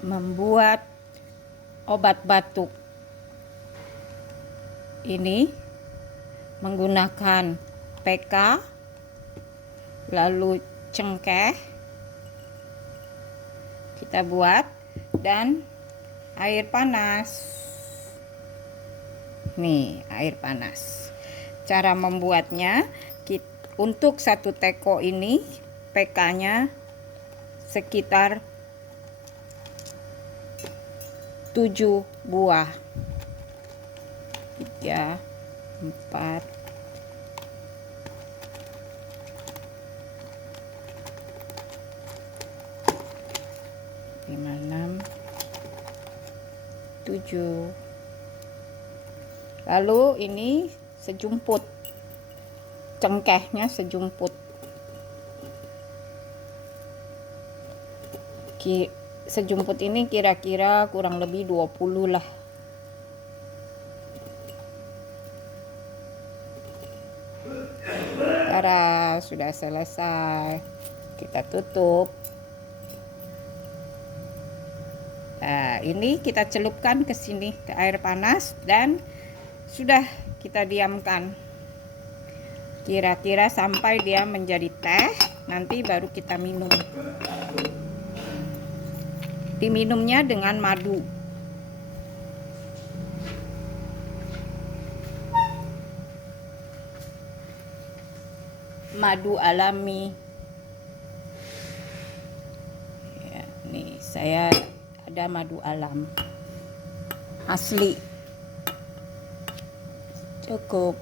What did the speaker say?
membuat obat batuk. Ini menggunakan PK, lalu cengkeh kita buat, dan air panas. Nih, air panas. Cara membuatnya, untuk satu teko ini PK-nya sekitar 7 buah. 3, 4, 5, 6, 7. Lalu ini sejumput, cengkehnya sejumput. Sejumput ini kira-kira kurang lebih 20 lah. Tara, sudah selesai. Kita tutup. Nah, ini kita celupkan ke sini, ke air panas, dan sudah kita diamkan. Kira-kira sampai dia menjadi teh, nanti baru kita minum. Diminumnya dengan madu. Madu alami. Ya, nih saya ada madu alam asli. Cukup.